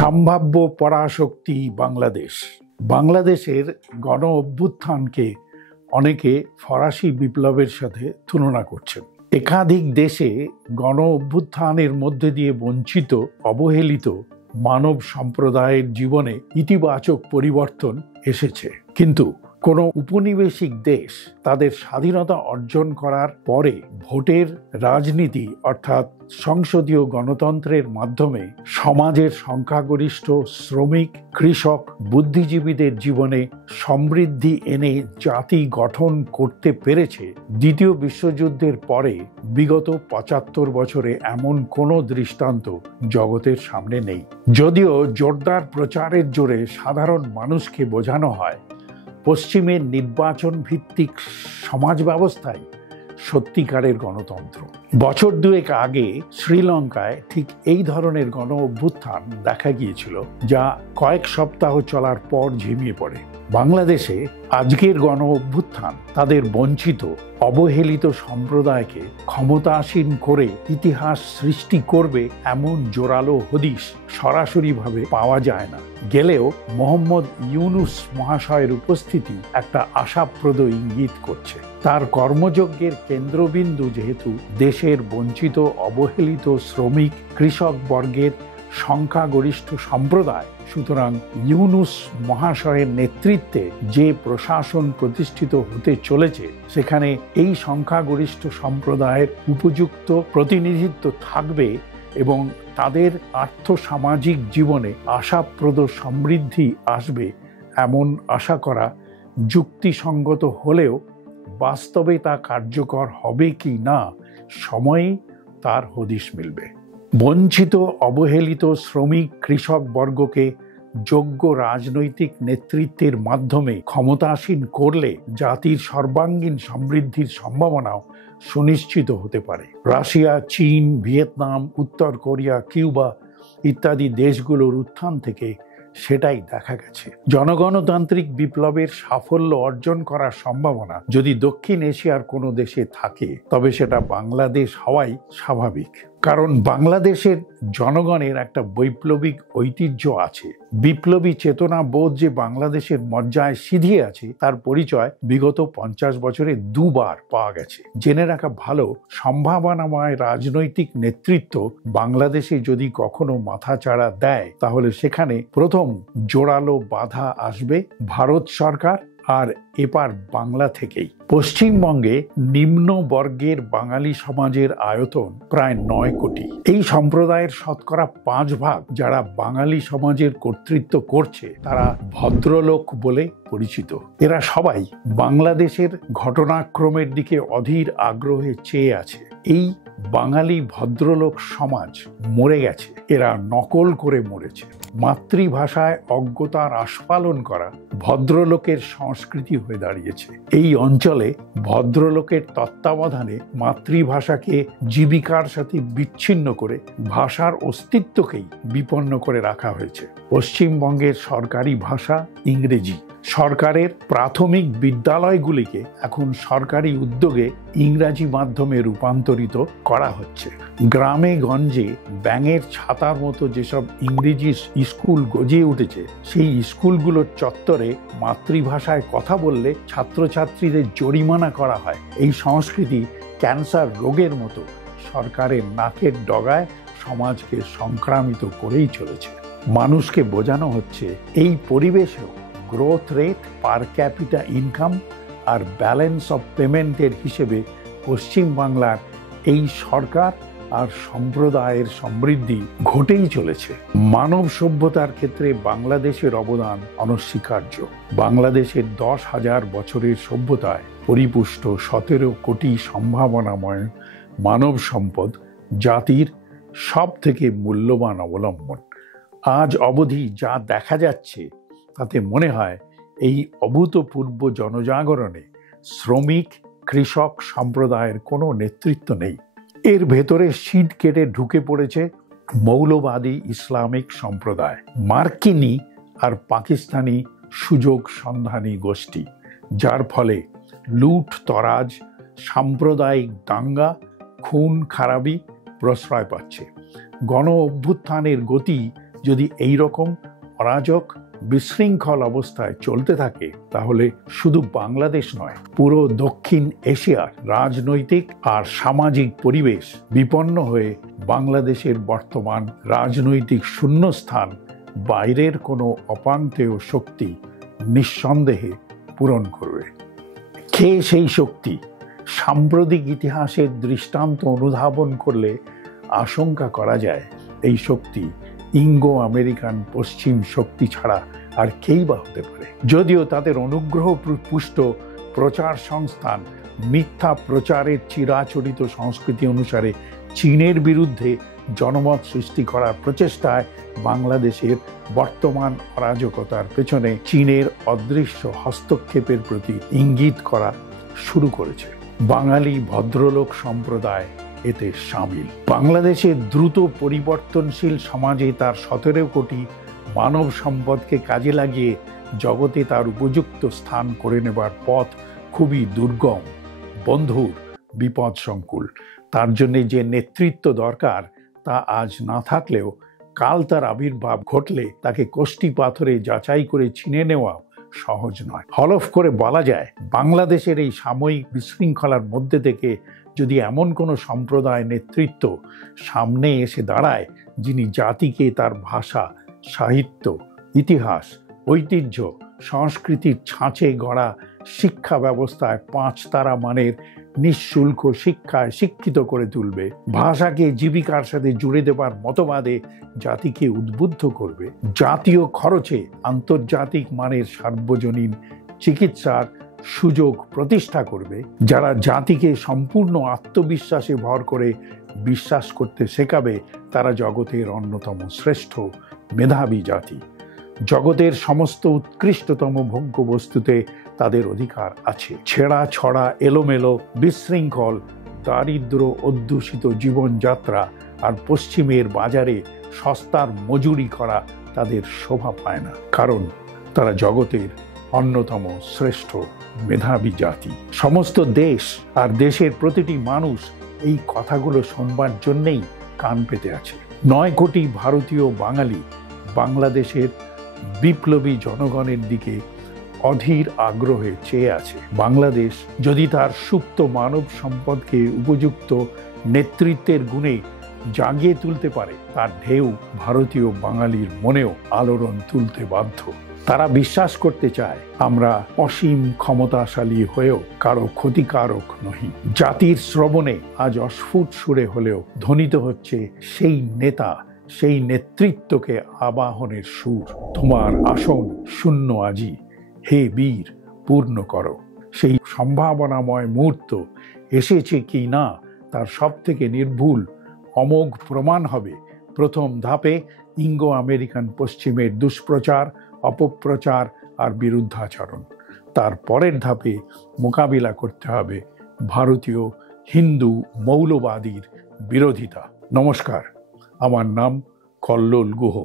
সম্ভাব্য পরাশক্তি বাংলাদেশ। বাংলাদেশের গণ অভ্যুত্থানকে অনেকে ফরাসি বিপ্লবের সাথে তুলনা করছেন। একাধিক দেশে গণ অভ্যুত্থানের মধ্যে দিয়ে বঞ্চিত, অবহেলিত মানব সম্প্রদায়ের জীবনে ইতিবাচক পরিবর্তন এসেছে, কিন্তু কোনো উপনিবেশিক দেশ তাদের স্বাধীনতা অর্জন করার পরে ভোটের রাজনীতি অর্থাৎ সংসদীয় গণতন্ত্রের মাধ্যমে সমাজের সংখ্যাগরিষ্ঠ শ্রমিক, কৃষক, বুদ্ধিজীবীদের জীবনে সমৃদ্ধি এনে জাতি গঠন করতে পেরেছে। দ্বিতীয় বিশ্বযুদ্ধের পরে বিগত ৭৫ বছরে এমন কোনো দৃষ্টান্ত জগতের সামনে নেই। যদিও জোরদার প্রচারের জোরে সাধারণ মানুষকে বোঝানো হয় পশ্চিমের নির্বাচন ভিত্তিক সমাজ ব্যবস্থায় সত্যিকারের গণতন্ত্র। বছর দুয়েক আগে শ্রীলঙ্কায় ঠিক এই ধরনের গণ অভ্যুত্থান দেখা গিয়েছিল, যা কয়েক সপ্তাহ চলার পর ঝিমিয়ে পড়ে। বাংলাদেশে আজকের গণ অভ্যুত্থান তাদের বঞ্চিত, অবহেলিত সম্প্রদায়কে ক্ষমতাসীন করে ইতিহাস সৃষ্টি করবে এমন জোরালো হদিশ সরাসরিভাবে পাওয়া যায় না। গেলেও মোহাম্মদ ইউনূস মহাশয়ের উপস্থিতি একটা আশাপ্রদ ইঙ্গিত করছে। তার কর্মযজ্ঞের কেন্দ্রবিন্দু যেহেতু দেশের বঞ্চিত, অবহেলিত শ্রমিক, কৃষক বর্গের সংখ্যাগরিষ্ঠ সম্প্রদায়, সুতরাং ইউনূস মহাশয়ের নেতৃত্বে যে প্রশাসন প্রতিষ্ঠিত হতে চলেছে সেখানে এই সংখ্যাগরিষ্ঠ সম্প্রদায়ের উপযুক্ত প্রতিনিধিত্ব থাকবে এবং তাদের আর্থসামাজিক জীবনে আশাপ্রদ সমৃদ্ধি আসবে, এমন আশা করা যুক্তিসঙ্গত হলেও বাস্তবে তা কার্যকর হবে কি না সময়েই তার হদিশ মিলবে। বঞ্চিত, অবহেলিত শ্রমিক, কৃষক বর্গকে যোগ্য রাজনৈতিক নেতৃত্বের মাধ্যমে ক্ষমতাসীন করলে জাতির সর্বাঙ্গীন সমৃদ্ধির সম্ভাবনাও সুনিশ্চিত হতে পারে। রাশিয়া, চীন, ভিয়েতনাম, উত্তর কোরিয়া, কিউবা ইত্যাদি দেশগুলোর উত্থান থেকে সেটাই দেখা গেছে। জনগণতান্ত্রিক বিপ্লবের সাফল্য অর্জন করার সম্ভাবনা যদি দক্ষিণ এশিয়ার কোনো দেশে থাকে তবে সেটা বাংলাদেশ হওয়াই স্বাভাবিক। কারণ বাংলাদেশের জনগণের একটা বৈপ্লবিক ঐতিহ্য আছে। বিপ্লবী চেতনা বোধ যে বাংলাদেশের মজ্জায় সিঁধিয়ে আছে তার পরিচয় বিগত ৫০ বছরে দুবার পাওয়া গেছে। জেনে রাখা ভালো, সম্ভাবনাময় রাজনৈতিক নেতৃত্ব বাংলাদেশে যদি কখনো মাথাচাড়া দেয় তাহলে সেখানে প্রথম জোরালো বাধা আসবে ভারত সরকার আর এপার বাংলা থেকেই। পশ্চিমবঙ্গে নিম্ন বর্গের বাঙালি সমাজের আয়তন প্রায় ৯ কোটি। এই সম্প্রদায়ের শতকরা ৫ ভাগ যারা বাঙালি সমাজের কর্তৃত্ব করছে তারা ভদ্রলোক বলে পরিচিত। এরা সবাই বাংলাদেশের ঘটনাক্রমের দিকে অধীর আগ্রহে চেয়ে আছে। এই বাঙালি ভদ্রলোক সমাজ মরে গেছে, এরা নকল করে মরেছে। মাতৃভাষায় অজ্ঞতার আস্ফালন করা ভদ্রলোকের সংস্কৃতি হয়ে দাঁড়িয়েছে। এই অঞ্চলে ভদ্রলোকের তত্ত্বাবধানে মাতৃভাষাকে জীবিকার সাথে বিচ্ছিন্ন করে ভাষার অস্তিত্বকেই বিপন্ন করে রাখা হয়েছে। পশ্চিমবঙ্গের সরকারি ভাষা ইংরেজি। সরকারের প্রাথমিক বিদ্যালয়গুলিকে এখন সরকারি উদ্যোগে ইংরাজি মাধ্যমে রূপান্তরিত করা হচ্ছে। গ্রামে গঞ্জে ব্যাঙের ছাতার মতো যেসব ইংরেজি স্কুল গজিয়ে উঠেছে, সেই স্কুলগুলোর চত্বরে মাতৃভাষায় কথা বললে ছাত্রছাত্রীদের জরিমানা করা হয়। এই সংস্কৃতি ক্যান্সার রোগের মতো সরকারের নাকের ডগায় সমাজকে সংক্রামিত করেই চলেছে। মানুষকে বোঝানো হচ্ছে এই পরিবেশেও growth rate, per capita income আর ব্যালেন্স অফ পেমেন্টের হিসেবে পশ্চিমবাংলার এই সরকার আর সম্প্রদায়ের সমৃদ্ধি ঘটেই চলেছে। মানব সভ্যতার ক্ষেত্রে বাংলাদেশের অবদান অনস্বীকার্য। বাংলাদেশের ১০,০০০ বছরের সভ্যতায় পরিপুষ্ট ১৭ কোটি সম্ভাবনাময় মানব সম্পদ জাতির সব থেকে মূল্যবান অবলম্বন। আজ অবধি যা দেখা যাচ্ছে তাতে মনে হয় এই অভূতপূর্ব জনজাগরণে শ্রমিক, কৃষক সম্প্রদায়ের কোনো নেতৃত্ব নেই। এর ভেতরে শীত কেটে ঢুকে পড়েছে মৌলবাদী ইসলামিক সম্প্রদায়, মার্কিনী আর পাকিস্তানি সুযোগ সন্ধানী গোষ্ঠী, যার ফলে লুট তরাজ, সাম্প্রদায়িক দাঙ্গা, খুন খারাপি প্রশ্রয় পাচ্ছে। গণ অভ্যুত্থানের গতি যদি এই রকম অরাজক বিশৃঙ্খল অবস্থায় চলতে থাকে তাহলে শুধু বাংলাদেশ নয়, পুরো দক্ষিণ এশিয়ার রাজনৈতিক আর সামাজিক পরিবেশ বিপন্ন হয়ে বাংলাদেশের বর্তমান রাজনৈতিক শূন্যস্থান বাইরের কোনো অপান্তেয় শক্তি নিঃসন্দেহে পূরণ করবে। কে সেই শক্তি? সাম্প্রতিক ইতিহাসের দৃষ্টান্ত অনুধাবন করলে আশঙ্কা করা যায় এই শক্তি ইঙ্গো আমেরিকান পশ্চিম শক্তি ছাড়া আর কেই বা হতে পারে। যদিও তাদের অনুগ্রহ পুষ্ট প্রচার সংস্থান মিথ্যা প্রচারের চিরাচরিত সংস্কৃতি অনুসারে চীনের বিরুদ্ধে জনমত সৃষ্টি করার প্রচেষ্টায় বাংলাদেশের বর্তমান অরাজকতার পেছনে চীনের অদৃশ্য হস্তক্ষেপের প্রতি ইঙ্গিত করা শুরু করেছে। বাঙালি ভদ্রলোক সম্প্রদায় এতে সামিল। বাংলাদেশের দ্রুত পরিবর্তনশীল সমাজে তার 17 কোটি মানব সম্পদকে কাজে লাগিয়ে জগতে তার উপযুক্ত স্থান করে নেবার পথ খুবই দুর্গম, বন্ধুর, বিপদসংকুল। তার জন্য যে নেতৃত্ব দরকার তা আজ না থাকলেও কাল তার আবির্ভাব ঘটলে তাকে কষ্টি পাথরে যাচাই করে চিনে নেওয়া সহজ নয়। হলফ করে বলা যায়, বাংলাদেশের এই সাময়িক বিশৃঙ্খলার মধ্যে থেকে যদি এমন কোনো সম্প্রদায় নেতৃত্ব সামনে এসে দাঁড়ায় যিনি জাতিকে তার ভাষা, সাহিত্য, ইতিহাস, ঐতিহ্য, সংস্কৃতির ছাঁচে গড়া শিক্ষা ব্যবস্থায় 5 তারা মানের নিঃশুল্ক শিক্ষায় শিক্ষিত করে তুলবে, ভাষাকে জীবিকার সাথে জুড়ে দেবার মতবাদে জাতিকে উদ্বুদ্ধ করবে, জাতীয় খরচে আন্তর্জাতিক মানের সার্বজনীন চিকিৎসার সুযোগ প্রতিষ্ঠা করবে, যারা জাতিকে সম্পূর্ণ আত্মবিশ্বাসে ভর করে বিশ্বাস করতে শেখাবে তারা জগতের অন্যতম শ্রেষ্ঠ মেধাবী জাতি। জগতের সমস্ত উৎকৃষ্টতম ভোগ্য বস্তুতে তাদের অধিকার আছে। ছেঁড়া ছড়া, এলোমেলো, বিশৃঙ্খল, দারিদ্র অধ্যুষিত জীবনযাত্রা আর পশ্চিমের বাজারে সস্তার মজুরি করা তাদের শোভা পায় না, কারণ তারা জগতের অন্যতম শ্রেষ্ঠ মেধাবী জাতি। সমস্ত দেশ আর দেশের প্রতিটি মানুষ এই কথাগুলো শুনবার জন্যেই কান পেতে আছে। 9 কোটি ভারতীয় বাঙালি বাংলাদেশের বিপ্লবী জনগণের দিকে অধীর আগ্রহে চেয়ে আছে। বাংলাদেশ যদি তার সুপ্ত মানব সম্পদকে উপযুক্ত নেতৃত্বের গুণে জাগিয়ে তুলতে পারে, তার ঢেউ ভারতীয় বাঙালির মনেও আলোড়ন তুলতে বাধ্য। তারা বিশ্বাস করতে চায় আমরা অসীম ক্ষমতাশালী হয়েও কারো ক্ষতিকারক নহি। জাতির শ্রবণে আজ অস্ফুট সুরে হলেও ধ্বনিত হচ্ছে সেই নেতা, সেই নেতৃত্বকে আবাহনের সুর। তোমার আসন শূন্য আজি, হে বীর পূর্ণ করো। সেই সম্ভাবনাময় মুহূর্ত এসেছে কি না তার সব থেকে নির্ভুল অমোঘ প্রমাণ হবে প্রথম ধাপে ইঙ্গো আমেরিকান পশ্চিমের দুষ্প্রচার, অপপ্রচার আর বিরুদ্ধাচরণ। তার পরের ধাপে মোকাবিলা করতে হবে ভারতীয় হিন্দু মৌলবাদীর বিরোধিতা। নমস্কার, আমার নাম কল্লোল গুহ।